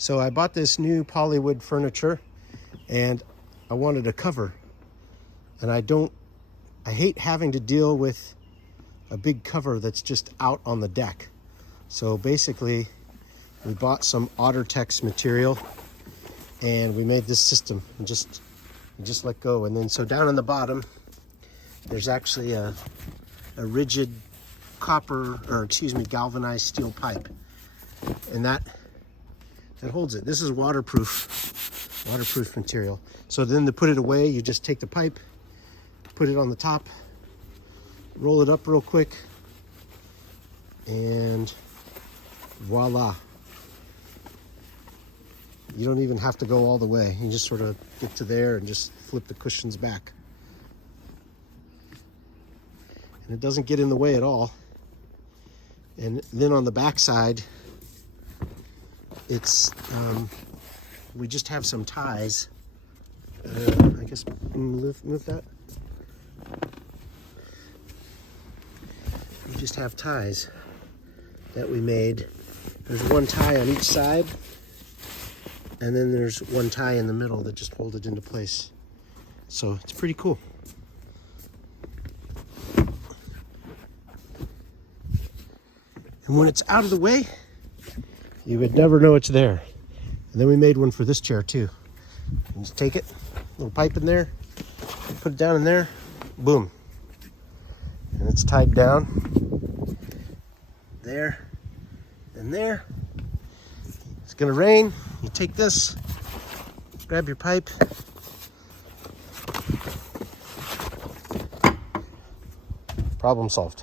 So I bought this new Polywood furniture and I wanted a cover. And I hate having to deal with a big cover that's just out on the deck. So basically, we bought some Ottertex material and we made this system and just let go. And then so down on the bottom, there's actually a rigid galvanized steel pipe. And that holds it. This is waterproof material. So then to put it away, you just take the pipe, put it on the top, roll it up real quick, and voila. You don't even have to go all the way. You just sort of get to there and just flip the cushions back. And it doesn't get in the way at all. And then on the back side, it's we just have some ties. I guess move that. We just have ties that we made. There's one tie on each side, and then there's one tie in the middle that just hold it into place. So it's pretty cool. And when it's out of the way, you would never know it's there. And then we made one for this chair too. You just take it, little pipe in there, put it down in there, boom. And it's tied down there and there. It's gonna rain. You take this, grab your pipe, problem solved.